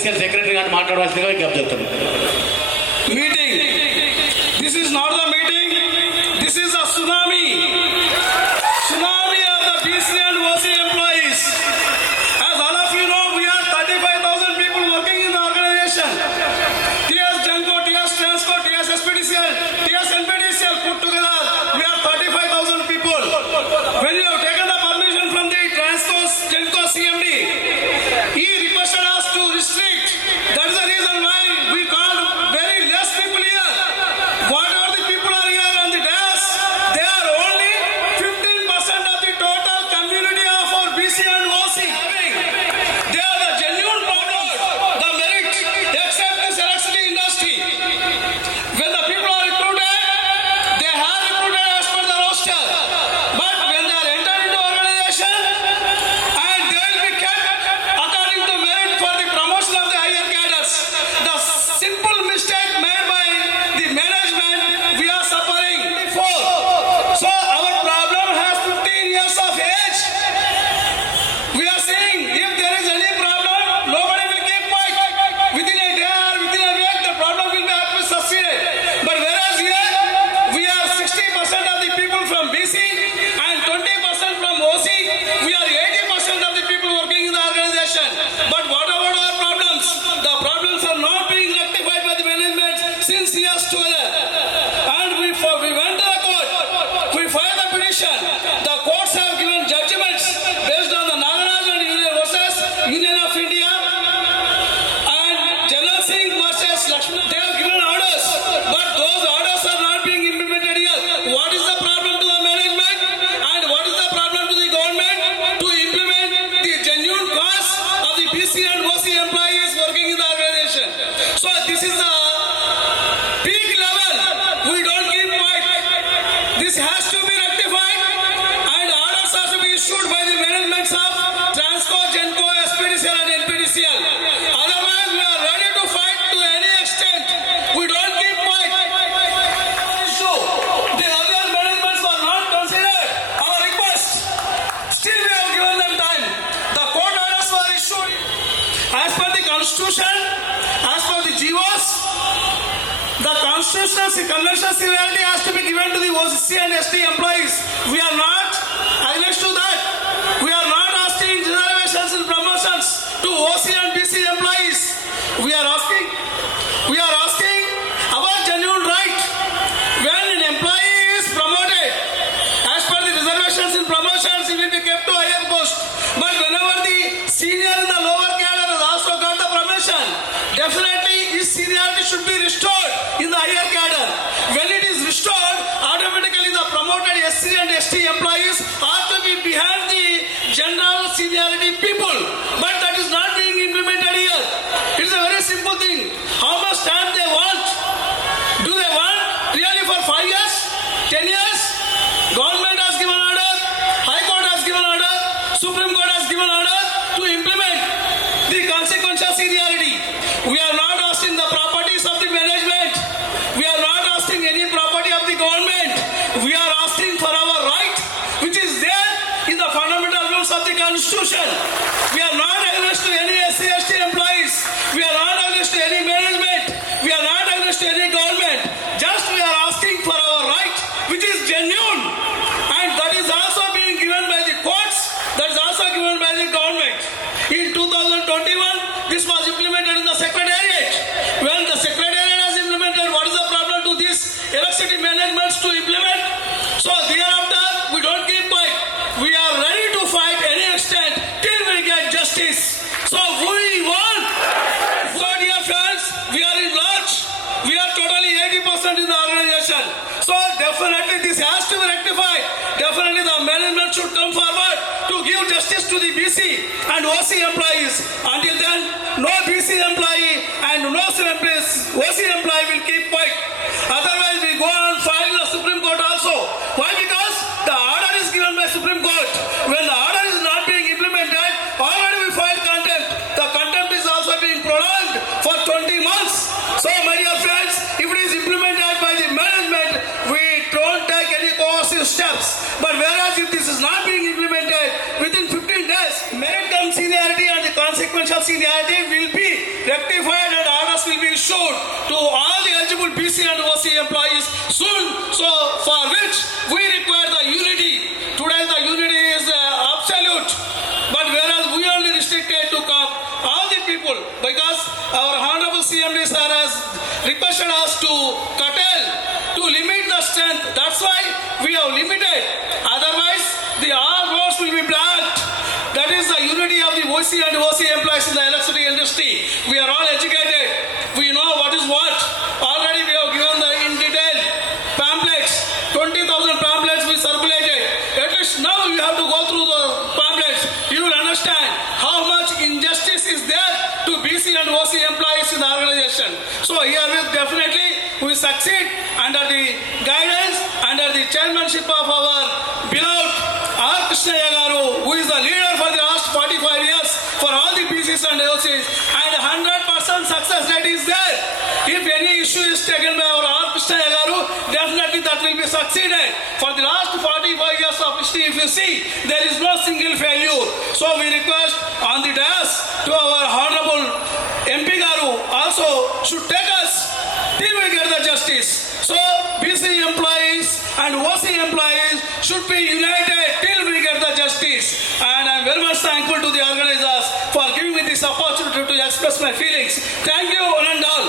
SPCL secretary గారిని మాట్లాడవలసిందిగా విజ్ఞప్తి చేస్తున్నాను. Meeting. This is not the meeting. This is a tsunami. Tsunami of the BC and OC employees. As all of you know, we are 35,000 people working in the organization. TS Genco, TS Transco, TS SPDCL, TS NPDCL put together, we are 35,000 people. When you have taken the permission from the Transco, Genco CMD, he requested us to restrict. That is the reason why we called very less people here. Whatever the people are here on the dais, they are only 15% of the total community of our BC and OC having. They are the genuine problem, the merit, except this electricity industry. When the people are recruited, they have recruited as per the roster. But when they are entered into organization, and they will be kept according to merit for the promotion of the higher cadres. The simple mistake made by the management, we are suffering before. So our problem has 15 years of age. We are saying if there is any problem, nobody will keep quiet. Within a day or within a week, the problem will be happily succeeded. But whereas here, we have 60% of the people from BC and 20% from OC. We are 80% of the people working in the organization. But what about our problems? The problems are not being rectified by the management since years together. And we went to the court. We filed the petition. The courts have given judgments based on the Nagaraj and Union versus Union of India and General Singh versus Lakshman. They have given orders, but those orders are not being implemented here. What is the problem to the management and what is the problem to the government to implement the genuine cause of the BC and OC employees working in the organization? So this is the peak level. We don't keep quiet. This has to be rectified and orders have to be issued by the managements of Transco, Genco, SPDCL and NPDCL. Otherwise, we are ready to fight to any extent. We don't keep quiet. Issue. The earlier managements were not considered our request. Still, we have given them time. The court orders were issued as per the constitution, as per the GOs. The constitutional conventional severity has to be given to the OC and ST employees. We are not against to that. We are not asking reservations and promotions to OC and BC employees. We are asking our genuine right. When an employee is promoted, as per the reservations and promotions, he will be kept to higher post. But whenever the senior in the lower cadre has also got the promotion, definitely his seniority should be restored in the higher cadre. When it is restored, automatically the promoted SC and ST employees are to be behind the general seniority people. But that is not being implemented here. It is a very simple thing. How much time they want? Do they want really for 5 years? 10 years? Government has given order, High Court has given order, Supreme Court has given order to implement the consequential seniority. We are not asking the properties of the management. We are not asking any property of the government. We are asking for our right, which is there in the fundamental rules of the Constitution. We are not against to any SC, ST employees. We are not against to any management. We are not against to any government. Just we are asking for our right, which is genuine. And that is also being given by the courts. That is also given by the government. In 2021, this was implemented in the Secretariat. When the Secretariat has implemented, what is the problem to these electricity managements to implement? So thereafter, we don't keep quiet. We are ready to fight any extent till we get justice. So we want. So dear friends, we are in large. We are totally 80% in the organization. So definitely this has to be rectified. Definitely the management should come forward to give justice to the BC and OC employees. Until then, no BC employee and no OC employee will keep quiet. Otherwise, we go on filing the Supreme Court also. Why? Because the order is given by Supreme Court. When the order is not being implemented, already we filed contempt. The contempt is also being prolonged for 20 months. So, my dear friends, if it is implemented by the management, we don't take any coercive steps. But whereas if this is not being implemented within 15 days, merit seniority and the consequential seniority will be rectified and orders will be issued to all the eligible BC and OC employees soon. So for which we require the unity. Today the unity is absolute, but whereas we only restricted to come all the people because our Honorable CMD sir has requested us to curtail, to limit the strength. That's why we have limited. Otherwise, the all roads will be blocked. That is the unity of the OC and OC employees in the electricity industry. We are all educated. We know what is what. Already we have given the in detail pamphlets. 20,000 pamphlets we circulated. At least now you have to go through the pamphlets. You will understand how much injustice is there to BC and OC employees in the organization. So here we definitely we succeed under the guidance, under the chairmanship of our beloved R. Krishnaya Garu, who is the leader for the last 45 years for all the BCs and OCs, and 100% success rate is there. If any issue is taken by our R. Krishnaya Garu, definitely that will be succeeded. For the last 45 years of history, if you see, there is no single failure. So we request on the dais to our Honorable MP Garu also should take us till we get the justice. So BC employees and OC employees should be united till we get the justice. And I am very much thankful to the organizers for giving me this opportunity to express my feelings. Thank you, one and all.